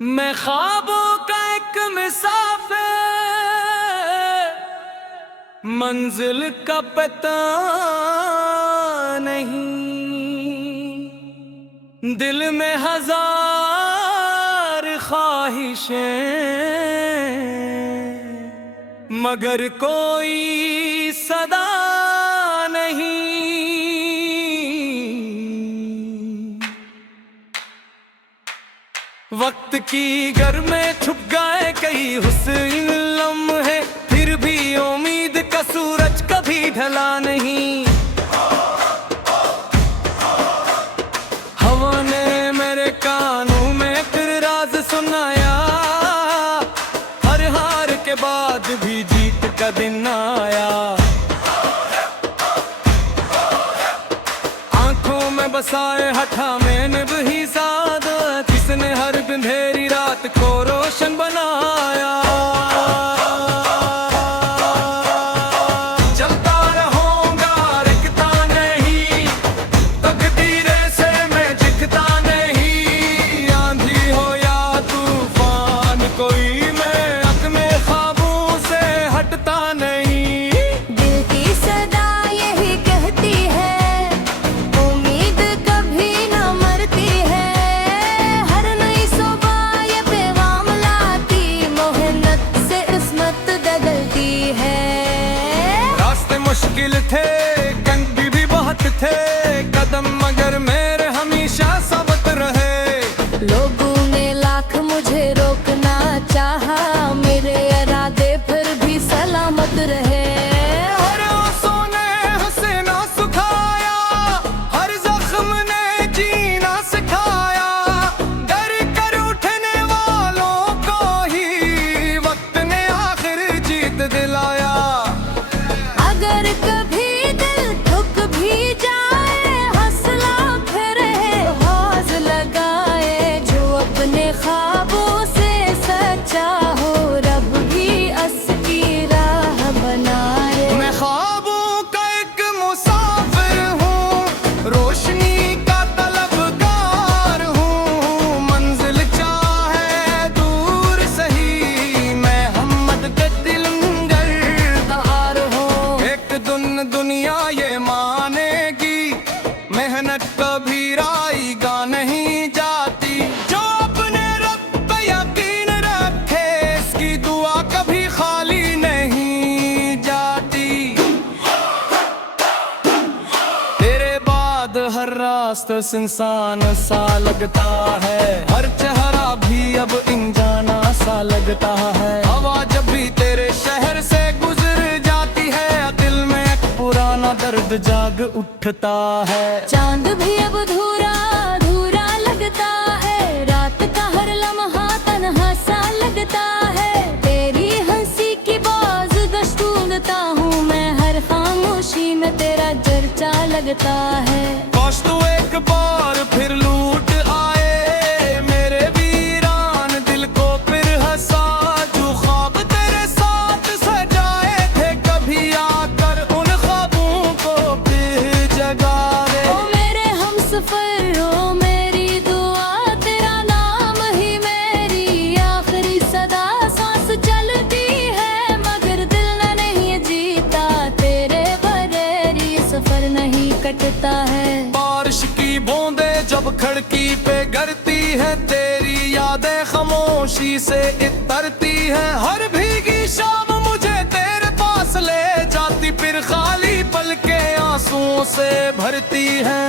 मैं ख्वाबों का एक मुसाफिर, मंजिल का पता नहीं। दिल में हजार ख्वाहिशें, मगर कोई सदा नहीं। वक्त की घर में छुप गए कई हुस्न लम्हे, फिर भी उम्मीद का सूरज कभी ढला नहीं। हवा ने मेरे कानों में फिर राज सुनाया, हर हार के बाद भी जीत का दिन आया। आंखों में बसाए हठा मैंने भी सादत, किसने हर अंधेरी रात को रोशन बनाया। चलता रहूंगा रुकता नहीं, तकदीरे से मैं झुकता नहीं। आंधी हो या तूफान कोई, मैं अपने ख्वाबों से हटता नहीं। दिल की सदा यही कहती है, उम्मीद कभी न मरती है। हर नई सुबह ये पैगाम लाती, मेहनत से किस्मत बदलती है। रास्ते मुश्किल थे, कंकड़ भी बहुत थे, कदम मगर मेरे हमेशा साबित रहे। लोगों ने लाख मुझे रोकना चाहा, मेरे इरादे फिर भी सलामत रहे। हर आंसू ने हंसना सिखाया, हर जख्म ने जीना सिखाया। डर कर उठने वालों को ही वक्त ने आखिर जीत दिलाया। अगर कभी दिल थक भी जाए, हौसला फिर है हौस लगाए। जो अपने ख्वाबों से सच्चा हो, रब भी उसकी राह बनाए। मैं ख्वाबों का एक मुसाफिर हूँ, रोशनी का तलबगार हूँ। मंजिल चाहे दूर सही, मैं हमत के दिलंगर हूँ। एक दुनिया ये मानेगी, मेहनत कभी रायगा नहीं जाती। जो अपने रब पे यकीन रखे, इसकी दुआ कभी खाली नहीं जाती। तेरे बाद हर रास्ता सुनसान सा लगता है, हर चेहरा भी अब अनजाना सा लगता है। हवा जब भी तेरे शहर से गुजर जाती है, दिल में एक पुराना दर्द जाग उठता है। चांद भी अब धूरा धूरा लगता है, रात का हर लम्हा तन्हा सा लगता है। तेरी हंसी की बाज गश्त ढूंढता हूँ मैं, हर खामोशी में तेरा चर्चा लगता है। काश तू एक बार फिर लूट आए, मेरे वीरान दिल को फिर हंसा। जो ख्वाब तेरे साथ सजाए थे, कभी आकर उन ख्वाबों को फिर जगा दे। ओ मेरे हमसफर, ओ मेरी दुआ, तेरा नाम ही मेरी आखिरी सदा। सांस चलती है मगर दिल न नहीं जीता, तेरे बगैर ये सफर नहीं कटता है। बारिश की बूंदे जब खिड़की पे गिरती है, तेरी यादें खामोशी से इतरती है। हर भीगी शाम मुझे तेरे पास ले जाती, फिर खाली पल के आंसुओं से भरती है।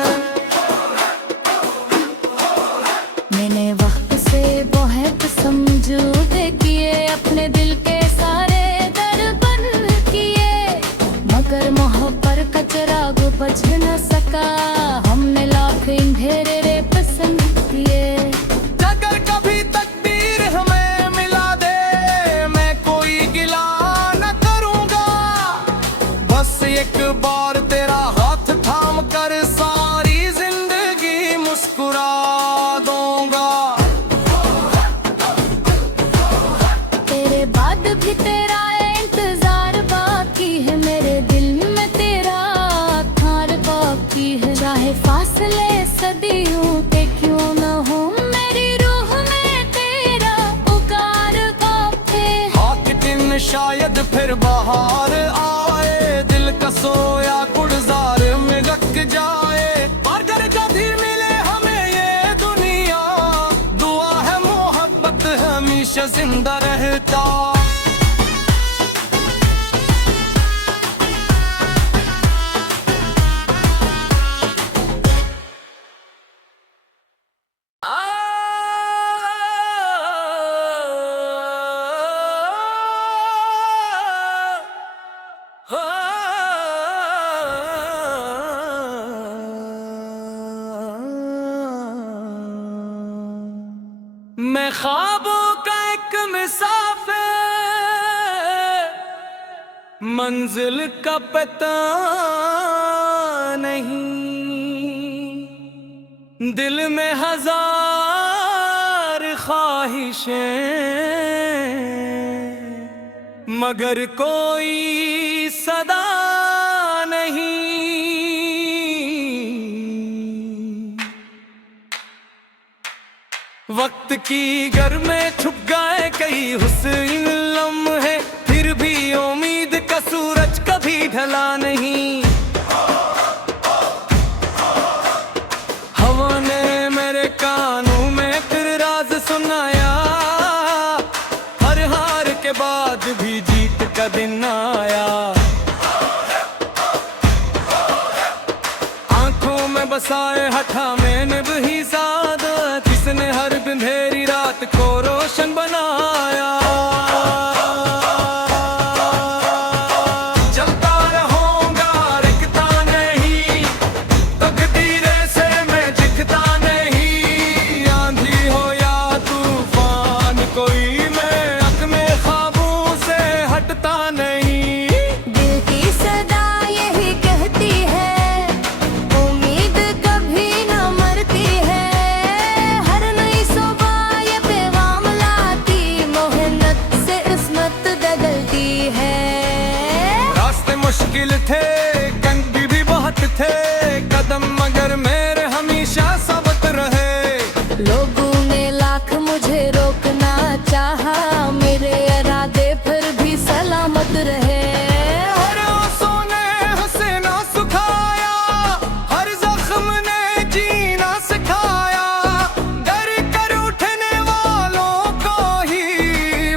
मैंने वक्त से बहुत समझौते किए, अपने दिल के सारे दर बंद किए, मगर मोहब्बत का चिराग बुझ न सका। हमने लाख अंधेरे रे पसंद किए। अगर कभी तकदीर हमें मिला दे, मैं कोई गिला न करूंगा। बस एक बार तेरा हाथ थाम कर सारी जिंदगी मुस्कुरा दूंगा। तेरे बाद भी तेरा इंतजार बाकी है, मेरे दिल में तेरा थार बाकी है। चाहे फासले सदियों के क्यों न हो, मेरी रूह में तेरा फिर बाहर आए, दिल का सोया गुलजार में रख जाए। और घर कभी मिले हमें ये दुनिया, दुआ है मोहब्बत हमेशा जिंदा रहता। मैं ख्वाबों का एक मुसाफिर, मंजिल का पता नहीं, दिल में हजार ख्वाहिशें मगर कोई सदा नहीं। वक्त की घर में छुप गए कई हुस्न लम्हे, फिर भी उम्मीद का सूरज कभी ढला नहीं। हवा ने मेरे कानों में फिर राज सुनाया, हर हार के बाद भी जीत का दिन आया। आंखों में बसाए हठा मैंने भी सादा, किसने हर अंधेरी रात को रोशन बनाया। चलता रहूंगा रुकता नहीं, तकदीरे से मैं झुकता नहीं। आंधी हो या तूफान कोई, मैं अपने ख्वाबों से हटता नहीं। दिल की सदा यही कहती है, उम्मीद कभी न मरती है। हर नई सुबह ये पैगाम लाती, मेहनत से किस्मत बदलती है। रास्ते मुश्किल थे, कंकड़ भी बहुत थे, कदम मगर मेरे हमेशा साबित रहे। लोगों ने लाख मुझे रोकना चाहा, मेरे इरादे फिर भी सलामत रहे। हर आंसू ने हंसना सुखाया, हर जख्म ने जीना सिखाया। डर कर उठने वालों को ही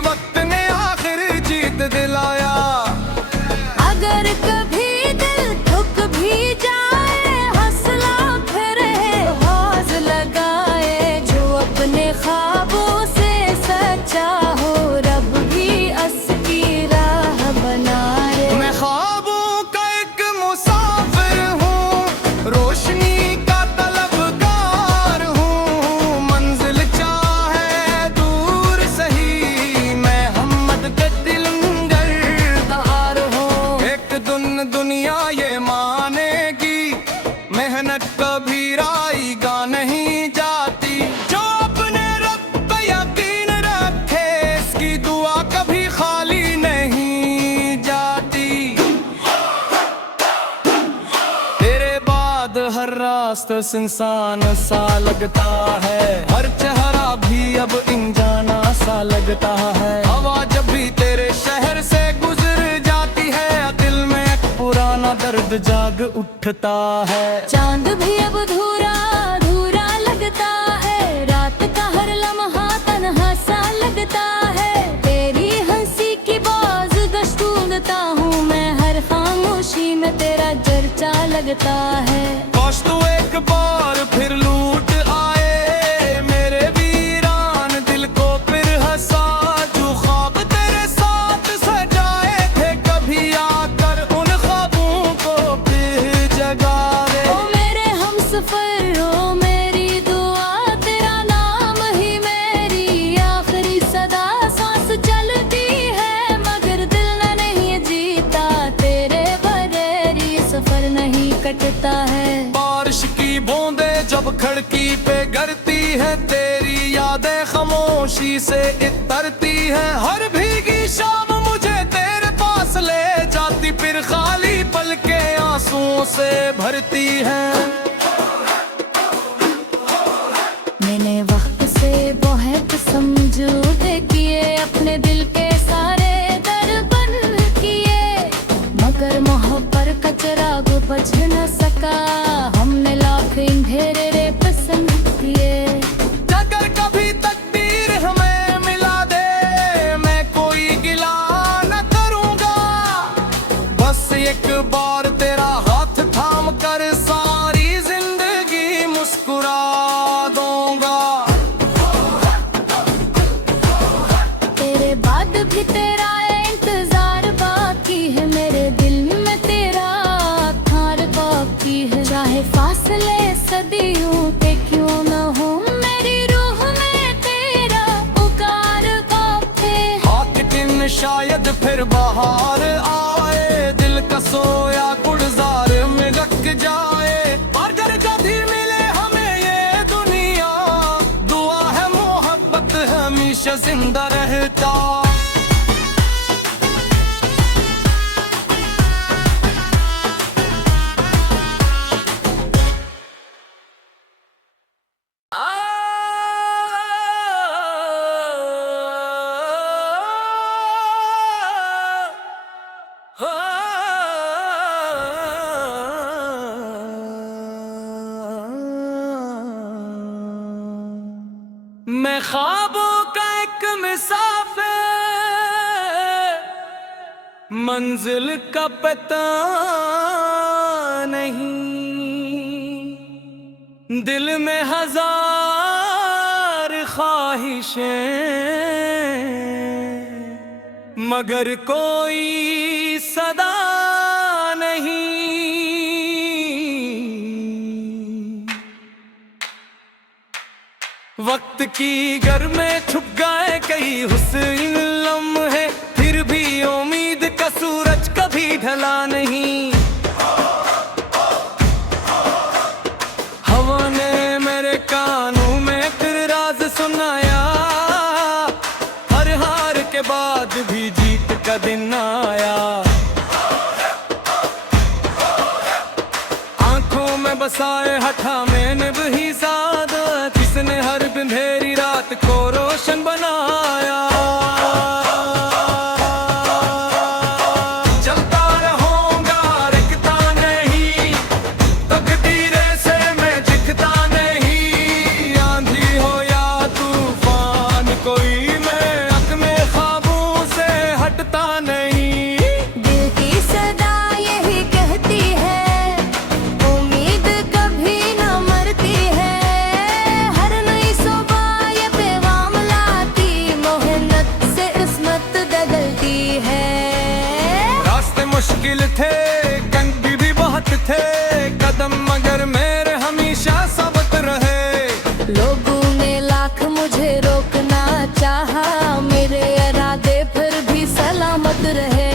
वक्त ने आखिर जीत दिलाया। अगर कभी दिल थक भी जाए, हौसला फिर है हौस लगाए। जो अपने ख्वाबों से सच्चा हो, रब भी उसकी राह बनाए। मैं ख्वाबों का एक मुसाफिर हूँ, रोशनी का तलबगार हूँ। मंजिल चाहे दूर सही, मैं हमद के दिलदार हूँ। एक दिन दुनिया ये मानेगी, मेहनत कभी रायगा नहीं जाती। जो अपने रब पे यकीन रखे, इसकी दुआ कभी खाली नहीं जाती। तेरे बाद हर रास्ता सुनसान सा लगता है, हर चेहरा भी अब अनजाना सा लगता है। हवा जब भी तेरे शहर से गुजर जाती है, दिल में एक पुराना दर्द जाग उठता है। चांद भी अब धूरा धूरा लगता है, रात का हर लम्हा तन्हा सा लगता है। तेरी हंसी की बाज गश्त ढूंढता हूँ मैं, हर खामोशी में तेरा चर्चा लगता है। काश तू एक बार फिर लूट आए, मेरे वीरान दिल को फिर हंसा। जो ख्वाब तेरे साथ सजाए थे, कभी आकर उन ख्वाबों को फिर जगा दे। ओ मेरे हमसफर, ओ मेरी दुआ, तेरा नाम ही मेरी आखिरी सदा। सांस चलती है मगर दिल न नहीं जीता, तेरे बगैर ये सफर नहीं कटता है। बारिश की बूंदे जब खिड़की पे गिरती है, तेरी यादें खामोशी से इतरती है। हर भीगी शाम मुझे तेरे पास ले जाती, फिर खाली पल के आंसुओं से भरती है। मैंने वक्त से बहुत समझौते किए, अपने दिल के सारे दर बंद किए। समझ न सका, हमने लाख ढेरे रे पसंद किए। अगर कभी तकदीर हमें मिला दे, मैं कोई गिला न करूंगा, बस एक बार तेरा हाथ थाम कर सारी जिंदगी मुस्कुरा दूंगा। तेरे बाद भी तेरा इंतजार बाकी है, मेरे दिल में तेरा खार बाकी है। चाहे फासले सदियों के क्यों न हो, मेरी रूह में तेरा पुकार काफे। हाथ दिन शायद फिर बाहर आए, दिल का सोया गुलजार में रख जाए। और घर कभी मिले हमें ये दुनिया, दुआ है मोहब्बत हमेशा जिंदा रहता। मैं ख्वाबों का एक मुसाफिर, मंजिल का पता नहीं, दिल में हजार ख्वाहिशें, मगर कोई सदा नहीं। वक्त की घर में छुप गए कई हुस्न लम्हे, फिर भी उम्मीद का सूरज कभी ढला नहीं। हवा ने मेरे कानों में फिर राज सुनाया, हर हार के बाद भी जीत का दिन आया। आंखों में बसाए हठा में निभ ही सादा, किसने हर अंधेरी रात को रोशन बनाया। चलता रहूंगा रुकता नहीं, तकदीरें से मैं झुकता नहीं। आंधी हो या तूफान कोई, मैं अपने ख्वाबों से हटता नहीं। दिल की सदा यही कहती है, उम्मीद कभी न मरती है। हर नई सुबह ये पैगाम लाती, मेहनत से किस्मत बदलती है। रास्ते मुश्किल थे, कंधी भी बहुत थे, कदम मगर मेरे हमेशा साबित रहे। लोगों ने लाख मुझे रोकना चाहा, मेरे इरादे फिर भी सलामत रहे।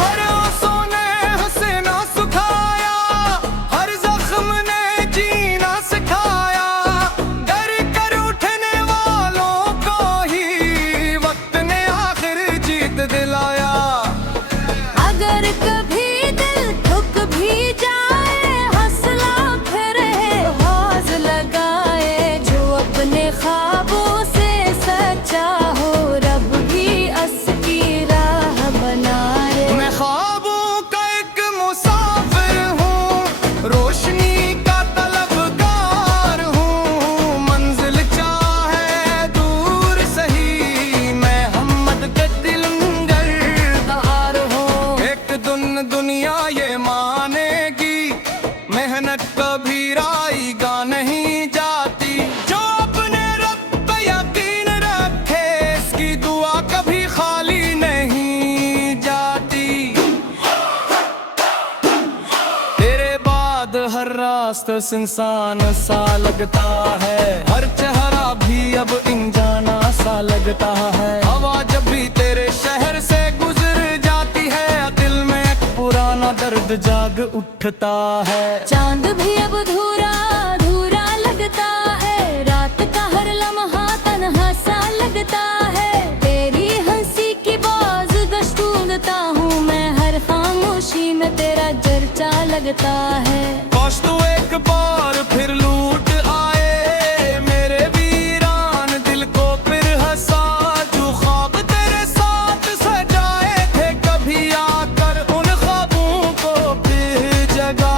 हर आंसू ने हंसना सुखाया, हर जख्म ने जीना सिखाया। डर कर उठने वालों को ही वक्त ने आखिर जीत दिलाया। अगर कभी दिल थक भी जाए, हौसला फिर है हौस लगाए। जो अपने ख्वाबों से सच्चा हो, रब भी असली राह बनाए। मैं ख्वाबों का एक मुसाफिर हूँ, रोशनी का तलबगार हूँ। मंजिल चाहे दूर सही, मैं हमद के दिलदार हूँ। एक दिन दुनिया ये मानेगी, मेहनत कभी रायगा नहीं जाती। जो अपने रब पे यकीन रखे, इसकी दुआ कभी खाली नहीं जाती। तेरे बाद हर रास्ता सुनसान सा लगता है, हर चेहरा भी अब अनजाना सा लगता है। हवा जब भी तेरे शहर से गुजर जाती है, दिल में एक पुराना दर्द जाग उठता है। चांद भी अब धूरा धूरा लगता है, रात का हर लम्हा तन्हा सा लगता है। तेरी हंसी की बाज़ ढूंढता हूँ मैं, हर खामोशी में तेरा चर्चा लगता है। काश तू एक बार फिर लूट आए, मेरे वीरान दिल को फिर हंसा। जो ख्वाब तेरे साथ सजाए थे, कभी आकर उन ख्वाबों को फिर जगा।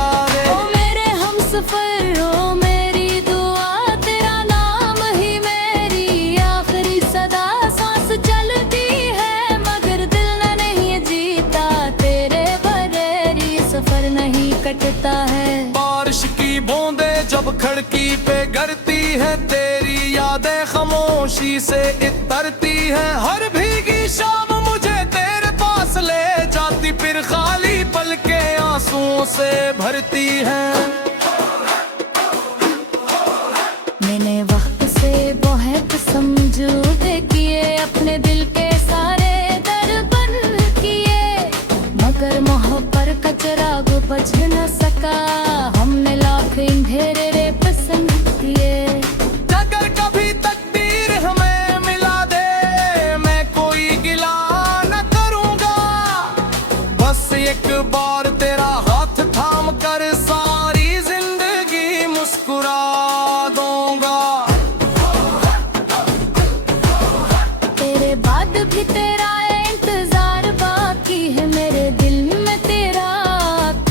खिड़की पे गिरती है तेरी यादें खामोशी से इतरती है। हर भीगी शाम मुझे तेरे पास ले जाती, फिर खाली पल के आंसुओं से भरती है। मैंने वक्त से बहुत समझौते किए, अपने दिल के सारे दर बंद किए, मगर मोहब्बत का चिराग बुझ न सका। हमने लाख अंधेरे पसंद किए। अगर कभी तकदीर हमें मिला दे, मैं कोई गिला न करूंगा, बस एक बार तेरा हाथ थाम कर सारी जिंदगी मुस्कुरा दूंगा। तेरे बाद भी तेरा इंतजार बाकी है, मेरे दिल में तेरा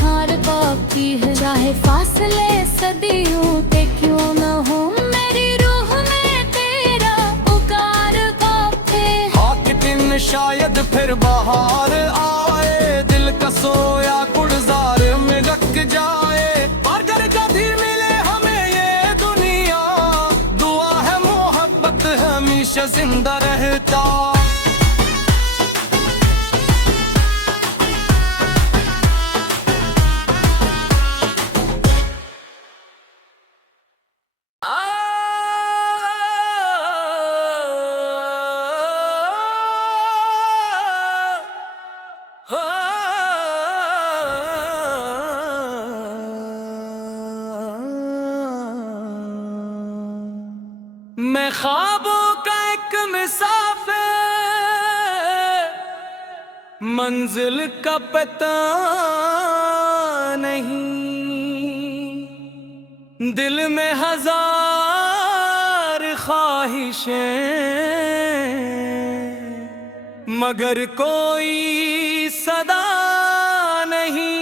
खार बाकी है। चाहे फासले सदियों के क्यों न हो, मेरी रूह में तेरा पुकार काफे। एक दिन शायद फिर बाहर आए, दिल का सोया गुलजार में रख जाए। और अगर कभी मिले हमें ये दुनिया, दुआ है मोहब्बत हमेशा जिंदा रहता। मैं ख्वाबों का एक मुसाफिर, मंजिल का पता नहीं, दिल में हजार ख्वाहिशें, मगर कोई सदा नहीं।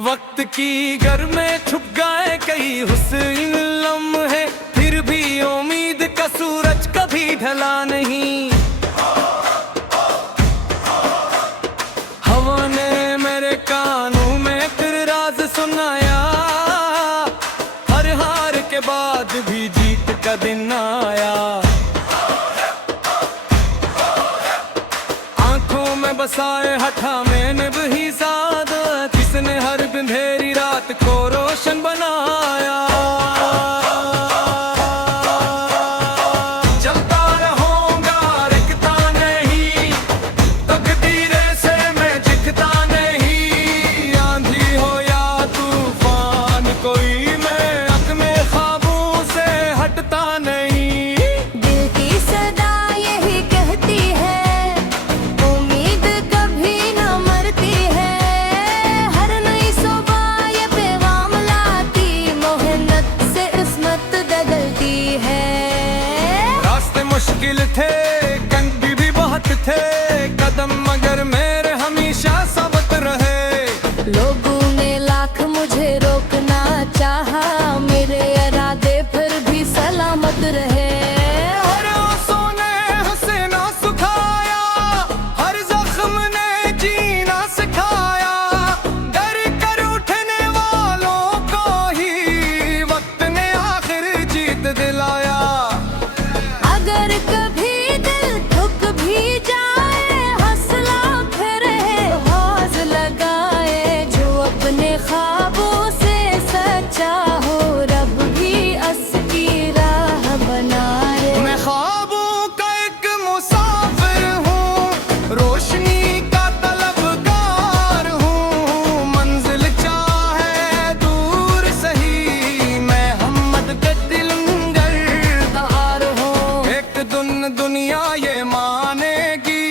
वक्त की घर में छुप गए कई हुस्न लम्हे, फिर भी उम्मीद का सूरज कभी ढला नहीं। हवा ने मेरे कानों में फिर राज सुनाया, हर हार के बाद भी जीत का दिन आया। आंखों में बसाए हठा मैंने भी साद, किसने हर अंधेरी रात को रोशन बनाया। चलता रहूंगा रुकता नहीं, तकदीरे से मैं झुकता नहीं। आंधी हो या तूफान कोई, मैं अपने ख्वाबों से हटता नहीं। दिल की सदा यही कहती है, उम्मीद कभी न मरती है। हर नई सुबह ये पैगाम लाती, मेहनत से किस्मत बदलती है। रास्ते मुश्किल थे, कंगी भी बहुत थे, कदम मगर मेरे हमेशा साबित रहे। लोगों ने लाख मुझे रोकना चाहा, मेरे इरादे फिर भी सलामत रहे। हर आंसू ने हंसना सुखाया, हर जख्म ने जीना सिखाया। डर कर उठने वालों को ही वक्त ने आखिर जीत दिलाया। अगर कभी दिल थक भी जाए, हौसला फिर है हौस लगाए। जो अपने ख्वाबों से सच्चा हो, रब भी उसकी राह बनाए। मैं ख्वाबों का एक मुसाफिर हूँ, रोशनी का तलबगार हूँ। मंजिल चाहे दूर सही, मैं हमद के दिलंगर हूँ। एक दुनिया ये मानेगी,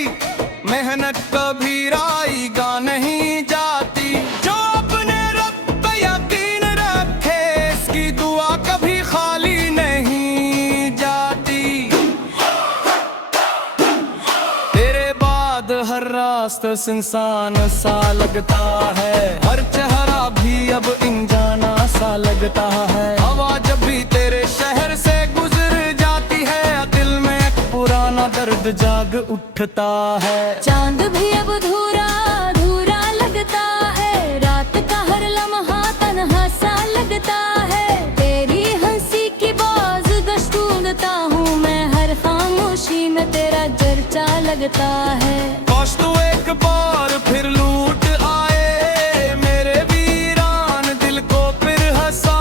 मेहनत कभी राईगा नहीं जाती। जो अपने रब पे यकीन रखे, इसकी दुआ कभी खाली नहीं जाती। तेरे बाद हर रास्ता सुनसान सा लगता है, हर चेहरा भी अब अनजाना सा लगता है। हवा जब भी तेरे शहर से गुजर जाती है, दिल में एक पुराना दर्द जाग उठता है। चांद भी अब धूरा धूरा लगता लगता है। काश तू एक बार फिर लूट आए मेरे वीरान दिल को फिर हंसा,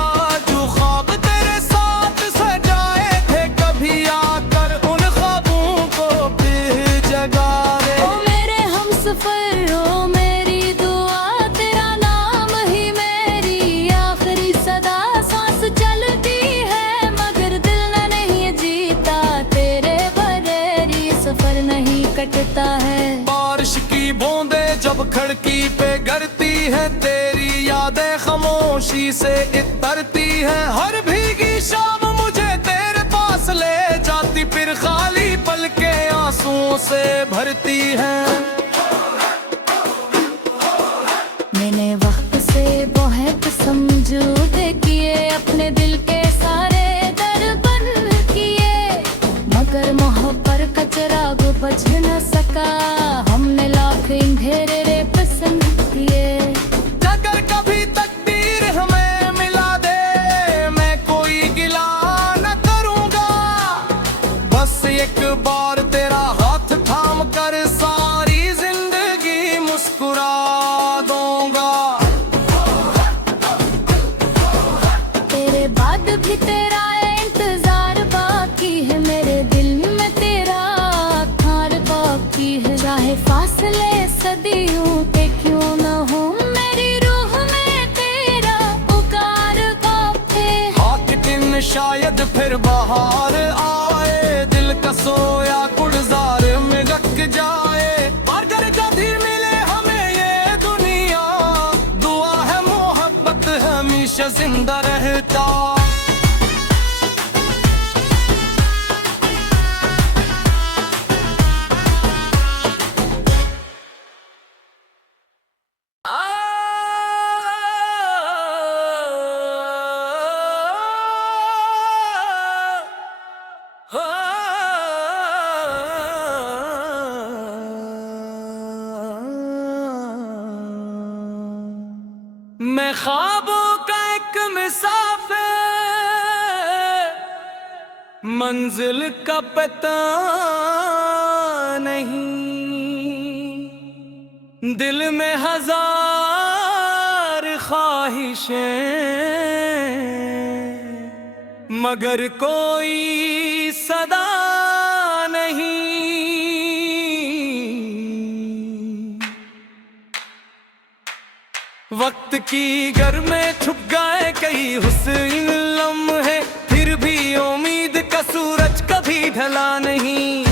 जो ख्वाब तेरे साथ सजाए थे कभी आकर उन ख्वाबों को फिर जगा दे। ओ मेरे हमसफर ओ मेरी दुआ, तेरा नाम ही मेरी आखिरी सदा। सांस चलती है मगर दिल न नहीं जीता, तेरे बगैर सफर नहीं कटता है। बारिश की बूंदें जब खिड़की पे गिरती है, तेरी यादें खामोशी से इतरती है। हर भीगी शाम मुझे तेरे पास ले जाती, फिर खाली पल के आंसुओं से भरती है। मैंने वक्त से बहुत समझौते किए, अपने दिल के सारे दर बंद किए, मगर मोहब्बत का चिराग बुझ न सका। हमने लाख अंधेरे पसंद किए। अगर कभी तकदीर हमें मिला दे, मैं कोई गिला न करूंगा। बस एक बार तेरा हाथ थाम कर सारी जिंदगी मुस्कुरा दूंगा। तेरे बाद भी तेरा इंतजार बाकी है, मेरे दिल में तेरा खार बाकी है। चाहे फासले सदियों के क्यों न हो, मेरी रूह में तेरा पुकार काफे। हाथ दिन शायद फिर बाहर आए, दिल का सोया गुलजार में रख जाए। अगर कभी मिले हमें ये दुनिया, दुआ है मोहब्बत हमेशा जिंदा रहता। मैं ख्वाबों का एक मुसाफिर, मंजिल का पता नहीं, दिल में हजार ख्वाहिशें मगर कोई सदा नहीं। वक्त की घर में छुप गए कई हुस्न लम्हे, फिर भी उम्मीद का सूरज कभी ढला नहीं।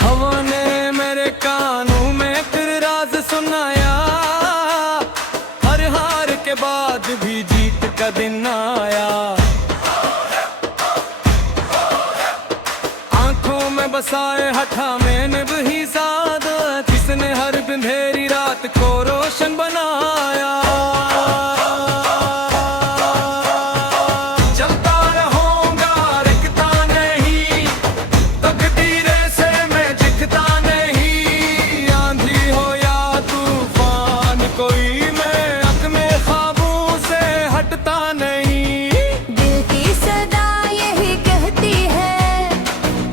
हवा ने मेरे कानों में फिर राज सुनाया, हर हार के बाद भी जीत का दिन आया। आंखों में बसाए हठा मैंने वही साद, किसने हर अंधेरी रात को रोशन बनाया। चलता रहूंगा रुकता नहीं, तकदीरें से मैं झुकता नहीं। आंधी हो या तूफान कोई, मैं अपने ख्वाबों से हटता नहीं। दिल की सदा यही कहती है,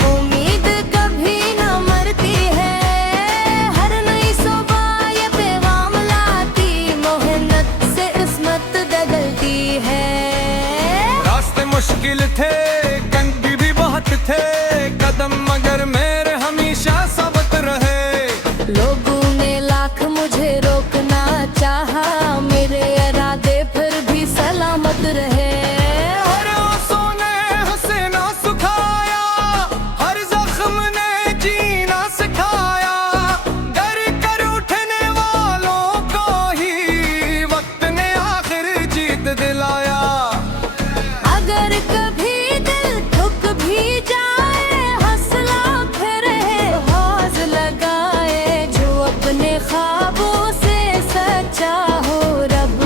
उम्मीद कभी न मरती है। हर नई सुबह ये पैगाम लाती, मेहनत से किस्मत बदलती है। रास्ते मुश्किल थे, कंधी भी बहुत थे, कदम मगर मेरे हमेशा साबित रहे। लोगों ने लाख मुझे रोकना चाहा, मेरे इरादे फिर भी सलामत रहे। हर आंसू ने हंसना सुखाया, हर जख्म ने जीना सिखाया। डर कर उठने वालों को ही वक्त ने आखिर जीत दिलाया। अगर कभी दिल थक भी जाए, हौसला फिर है हौस लगाए। जो अपने ख्वाबों से सच्चा हो, रब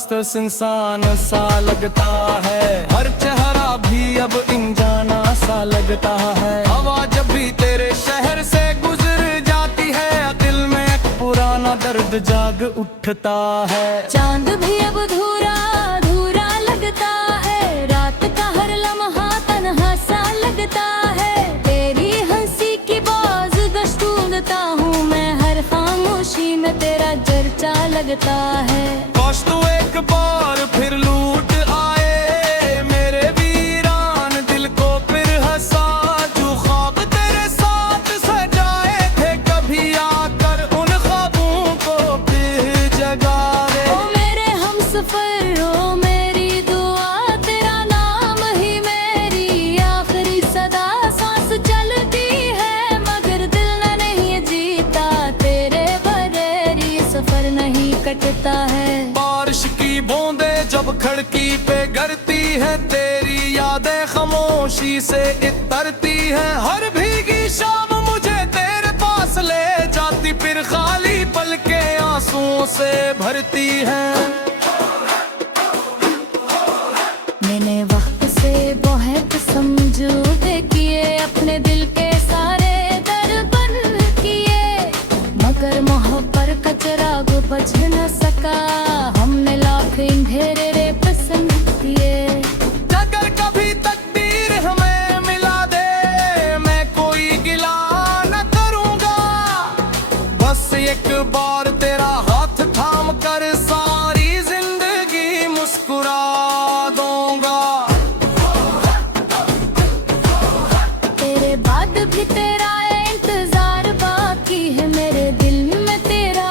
रास्त इंसान सा लगता है, हर चेहरा भी अब इंजाना सा लगता है। हवा जब भी तेरे शहर से गुजर जाती है, दिल में एक पुराना दर्द जाग उठता है। चांद भी अब धूरा धूरा लगता है, रात का हर लम्हा तन्हा सा लगता है। तेरी हंसी की बाज गश्त ढूंढता हूँ मैं, हर खामोशी में तेरा चर्चा लगता है। काश तू एक बार फिर लूट आए मेरे वीरान दिल को, फिर हंसा जो ख्वाब तेरे साथ सजाए थे, कभी आकर उन ख्वाबों को फिर जगा दे। ओ मेरे हमसफर ओ मेरी दुआ, तेरा नाम ही मेरी आखिरी सदा। सांस चलती है मगर दिल न नहीं जीता, तेरे बगैर ये सफर नहीं कटता है। बारिश की बूंदें जब खिड़की पे गिरती है, तेरी यादें खामोशी से इतरती है। हर भीगी शाम मुझे तेरे पास ले जाती, फिर खाली पलके आंसुओं से भरती है। मैंने वक्त से बहुत समझौते किए, अपने दिल के सारे दर्पण किए, मगर मोहब्बत का चिराग बुझ न सका। हमने लाख अंधेरे पसंद किए। अगर कभी तकदीर हमें मिला दे, मैं कोई गिला न करूंगा, बस एक बार तेरा हाथ थाम कर सारी जिंदगी मुस्कुरा दूंगा। तेरे बाद भी तेरा इंतजार बाकी है, मेरे दिल में तेरा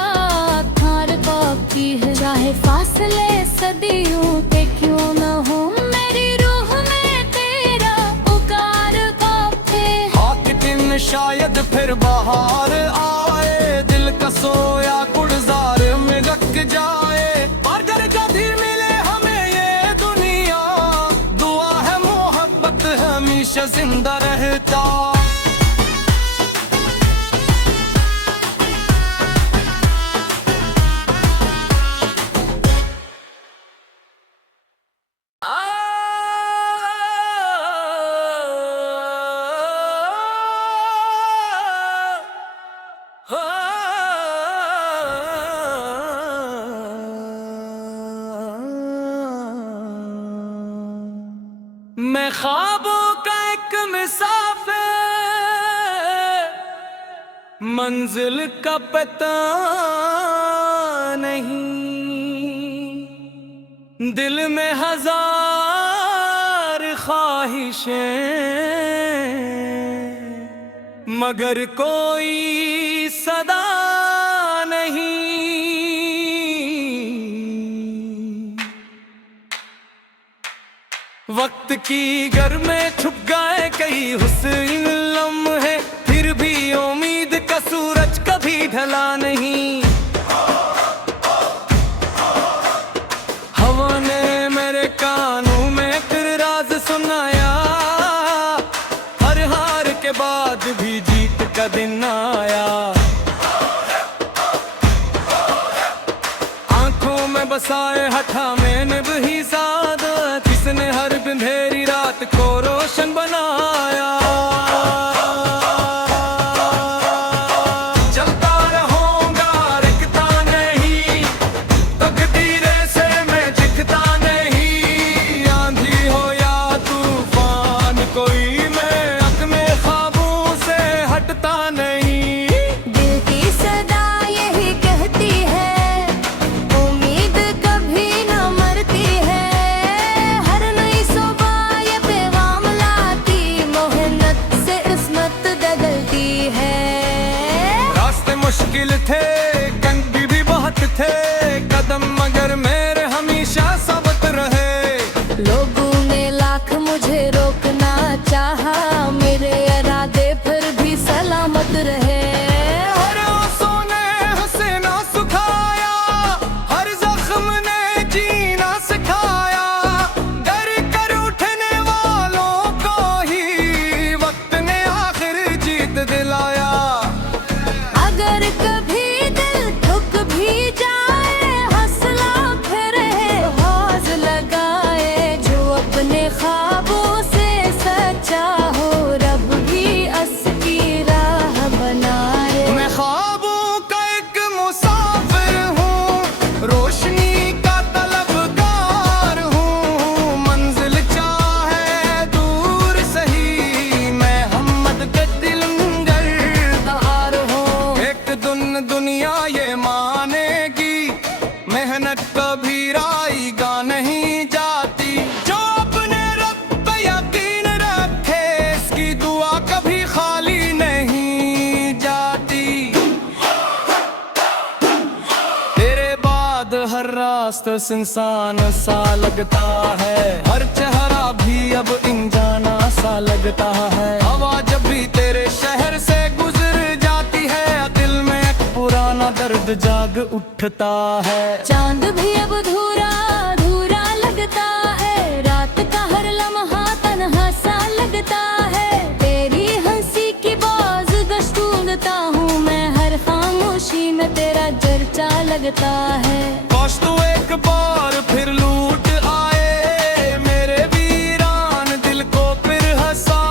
खार बाकी है। चाहे फासले सदियों के क्यों न हो, मेरी रूह में तेरा पुकार काफे। एक दिन शायद फिर बाहर आए, दिल का सोया गुलजार में रख जाए। और घर कभी मिले हमें ये दुनिया, दुआ है मोहब्बत हमेशा जिंदा रहता। मैं ख्वाबों का एक मुसाफिर, मंजिल का पता नहीं, दिल में हजार ख्वाहिशें, मगर कोई सदा नहीं। वक्त की घर में छुप गए कई हुस्न लम्हे, फिर भी उम्मीद का सूरज कभी ढला नहीं। हवा ने मेरे कानों में फिर राज सुनाया, हर हार के बाद भी जीत का दिन आया। आंखों में बसाए हठा में निभ ही सादा, किसने हर अंधेरी रात को रोशन बनाया। चलता रहूंगा रुकता नहीं, तकदीरें से मैं दिखता नहीं। आंधी हो या तूफान कोई, मैं अपने ख्वाबों से हटता नहीं। दिल की सदा यही कहती है, उम्मीद कभी न मरती है। हर नई सुबह ये पैगाम लाती, मेहनत से किस्मत बदलती है। रास्ते मुश्किल थे, कंगी भी बहुत थे, कदम मगर मेरे हमेशा साबित रहे। लोगों ने लाख मुझे रोकना चाहा, मेरे इरादे फिर भी सलामत रहे। हर आंसू ने हंसना सुखाया, हर जख्म ने जीना सिखाया। डर कर उठने वालों को ही वक्त ने आखिर जीत दिलाया। अगर कभी दिल थक भी जाए, हौसला फिर इंसान सा लगता है, हर चेहरा भी अब इंजाना सा लगता है। हवा जब भी तेरे शहर से गुजर जाती है, दिल में एक पुराना दर्द जाग उठता है। चांद भी अब धूरा धूरा लगता है, रात का हर लम्हा तन्हा सा लगता है। तेरी हंसी की बाज़ ढूंढता हूँ मैं, हर खामोशी में तेरा चर्चा लगता है। काश तू एक बार फिर लूट आए मेरे वीरान दिल को, फिर हंसा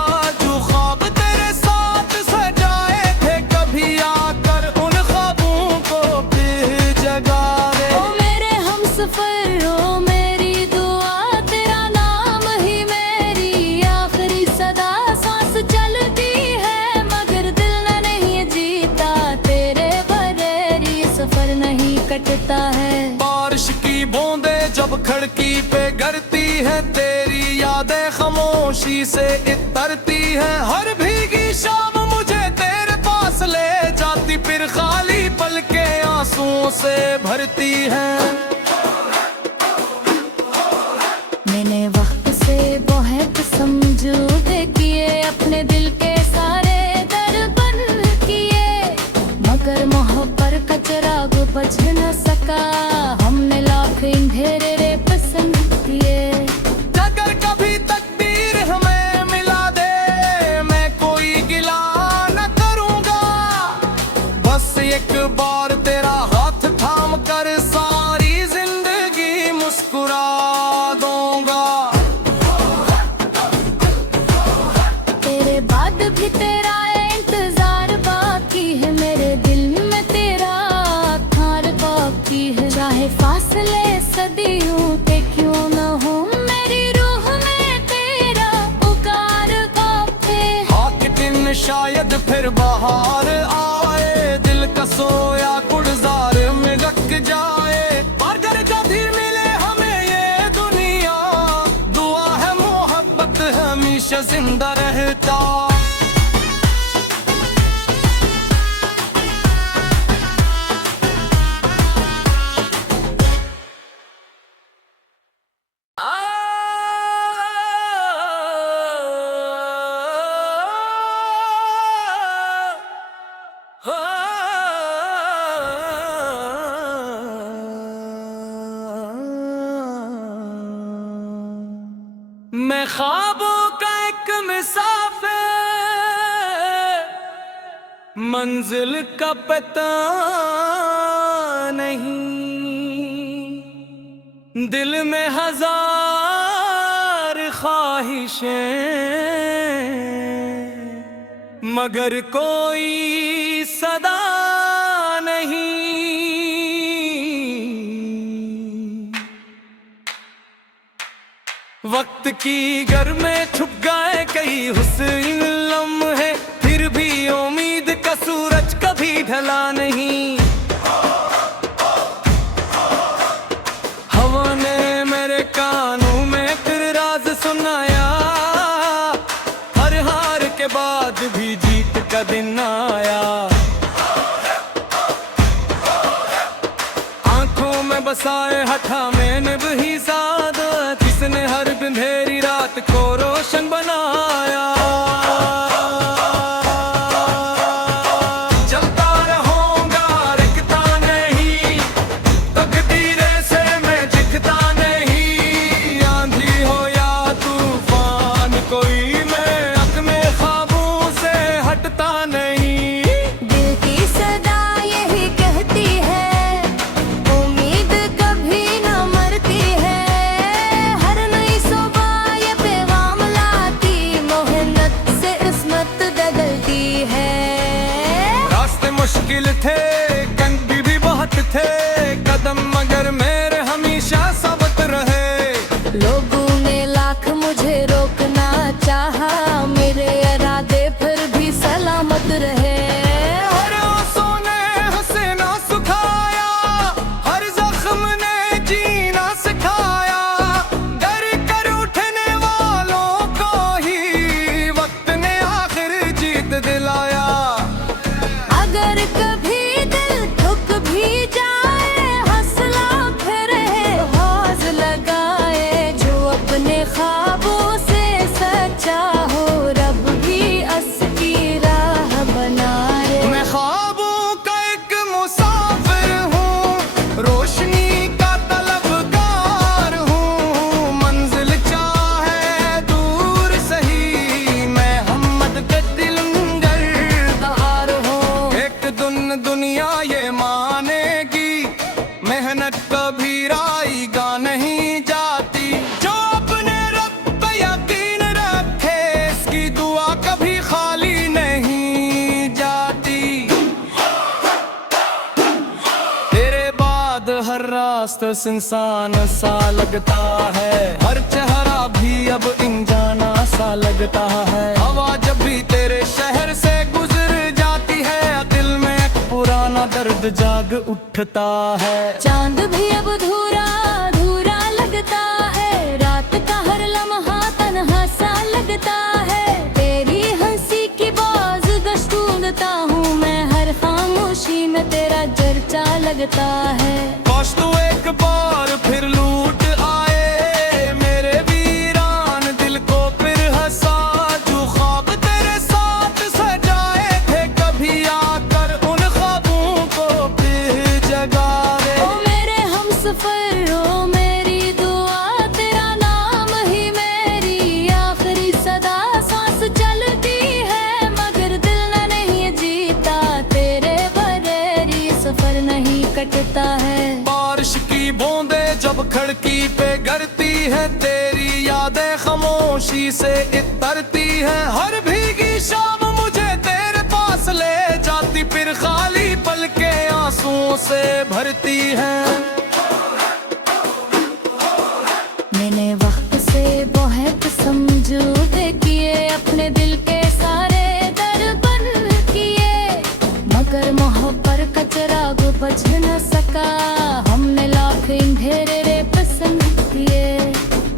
जो ख्वाब तेरे साथ सजाए थे, कभी आकर उन ख्वाबों को फिर जगा दे। ओ मेरे हमसफर ओ मेरी दुआ, तेरा नाम ही मेरी आखिरी सदा। सांस चलती है मगर दिल न नहीं जीता, तेरे बगैर ये सफर नहीं कटता है। बारिश की बूंदें जब खिड़की पे गिरती है, तेरी यादें खामोशी से इतरती है। हर भीगी शाम मुझे तेरे पास ले जाती, फिर खाली पल के आंसुओं से भरती है। मैंने वक्त से बहुत समझौते किए, अपने दिल के सारे दरबंद किए, मगर मोहब्बत का चिराग बुझ न सका। हमने लाख अंधेरे रे पसंद किए। अगर कभी तकदीर हमें मिला दे, मैं कोई गिला न करूंगा, बस एक बार तेरा हाथ थाम कर सारी जिंदगी मुस्कुरा दूंगा। तेरे बाद भी तेरा इंतजार बाकी है, मेरे दिल में तेरा खार बाकी है। चाहे फासले सदियों के क्यों न हो, मेरी रूह में तेरा पुकार काफे। हाँ दिन शायद फिर बाहर आए, दिल का सोया गुलजार में रख जाए। अगर कभी मिले हमें ये दुनिया, दुआ है मोहब्बत हमेशा जिंदा रहता। मैं ख्वाबों का एक मुसाफिर, मंजिल का पता नहीं, दिल में हजार ख्वाहिशें, मगर कोई सदा नहीं। वक्त की घर में छुप गए कई हुस्न लम्हे, फिर भी उम्मीद का सूरज कभी ढला नहीं। हवा ने मेरे कानों में फिर राज सुनाया, हर हार के बाद भी जीत का दिन आया। आंखों में बसाए हठा मैंने वही साद, जिसने हर अंधेरी रात को रोशन बनाया। चलता रहूंगा रुकता नहीं, तकदीरे से मैं झुकता नहीं। आंधी हो या तूफान कोई, मैं अपने ख्वाबों से हटता नहीं। दिल की सदा यही कहती है, उम्मीद कभी न मरती है। हर नई सुबह ये पैगाम लाती, मोहब्बत से किस्मत बदलती है। रास्ते मुश्किल थे, कंगी भी बहुत थे, कदम मगर मेरे हमेशा साबित रहे। लोगों ने लाख मुझे रोकना चाहा, मेरे इरादे फिर भी सलामत रहे। हर आंसू ने हंसना सुखाया, हर जख्म ने जीना सिखाया। डर कर उठने वालों को ही वक्त ने आखिर जीत दिलाया। अगर कभी दिल थक भी जाए, हौसला फिर रास्त इंसान सा लगता है, हर चेहरा भी अब इंजाना सा लगता है। हवा जब भी तेरे शहर से गुजर जाती है, दिल में एक पुराना दर्द जाग उठता है। चांद भी अब धूरा धूरा लगता है, रात का हर लम्हा तन्हा सा लगता है। तेरी हंसी की बाज़ ढूंढता हूँ मैं, हर खामोशी में तेरा चर्चा लगता है। काश तू एक बार फिर लूट आए मेरे वीरान दिल को, फिर हंसा जो ख्वाब तेरे साथ सजाए थे, कभी आकर उन ख्वाबों को फिर जगा दे। ओ मेरे हमसफर ओ मेरी दुआ, तेरा नाम ही मेरी आखिरी सदा। सांस चलती है मगर दिल न नहीं जीता, तेरे बगैर सफर नहीं कटता है। बारिश की बूंदें जब खिड़की पे गिरती है, तेरी यादें खामोशी से इतरती है। हर भीगी शाम मुझे तेरे पास ले जाती, फिर खाली पल के आंसुओं से भरती है। मैंने वक्त से बहुत समझौते किए, अपने दिल के सारे दर बंद किए, मगर मोहब्बत का चिराग बुझ न सका। हमने लाख अंधेरे पसंद किए।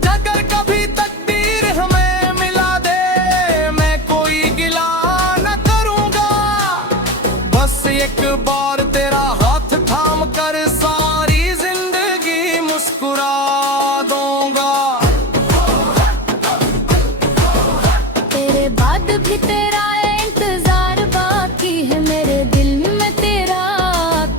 अगर कभी तकदीर हमें मिला दे, मैं कोई गिला न करूंगा, बस एक बार तेरा हाथ थाम कर सारी जिंदगी मुस्कुरा दूंगा। तेरे बाद भी तेरा इंतजार बाकी है, मेरे दिल में तेरा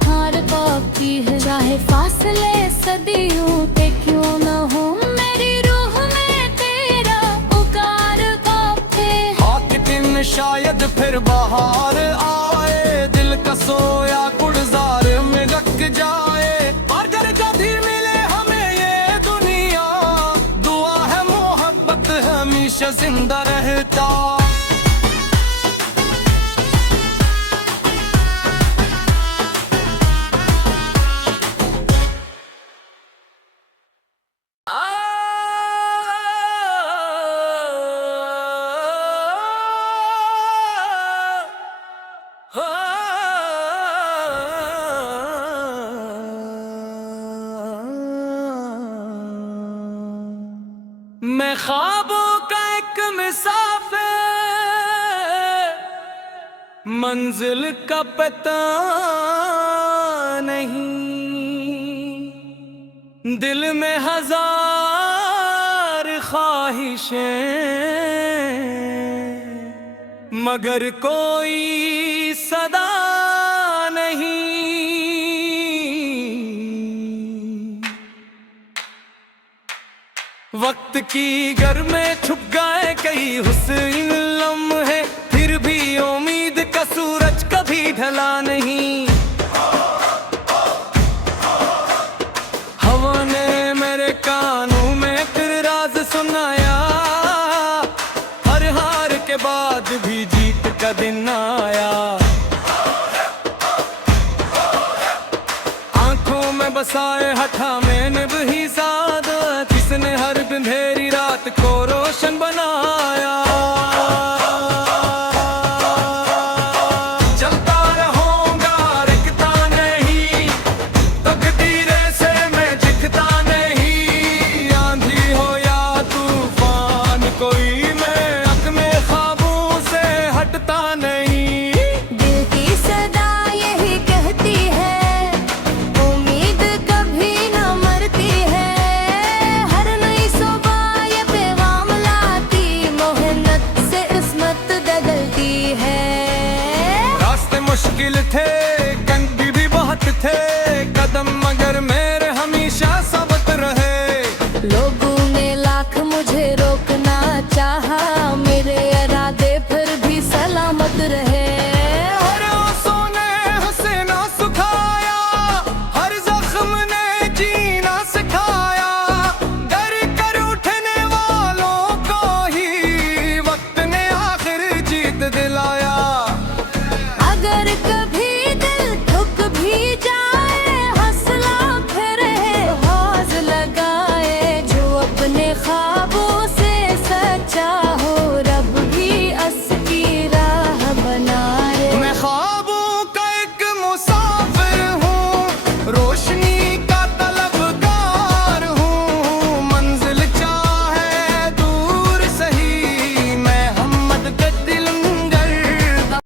थार बाकी है। चाहे फासले सदियों के क्यों न हो, मेरी रूह में तेरा पुकार काफी। आके दिन शायद फिर बाहर आए, दिल का सोया गुलजार में रख जाए। और अगर कभी मिले हमें ये दुनिया, दुआ है मोहब्बत हमेशा जिंदा रहता। मैं ख्वाबों का एक मुसाफिर, मंजिल का पता नहीं, दिल में हजार ख्वाहिशें, मगर कोई सदा नहीं। वक्त की घर में छुप गए कई हुस्न लम्हे, फिर भी उम्मीद का सूरज कभी ढला नहीं। हवा ने मेरे कानों में फिर राज सुनाया, हर हार के बाद भी जीत का दिन आया। आंखों में बसाए हठा मैंने वही साद, किसने हर अंधेरी रात को रोशन बनाया। चलता रहूंगा रुकता नहीं, तकदीरे से मैं झुकता नहीं। आंधी हो या तूफान कोई, मैं अपने ख्वाबों से हटता नहीं। दिल की सदा यही कहती है, उम्मीद कभी न मरती है। हर नई सुबह ये पैगाम लाती, मेहनत से किस्मत बदलती है। रास्ते मुश्किल थे, कंधी भी बहुत थे, कदम मगर मेरे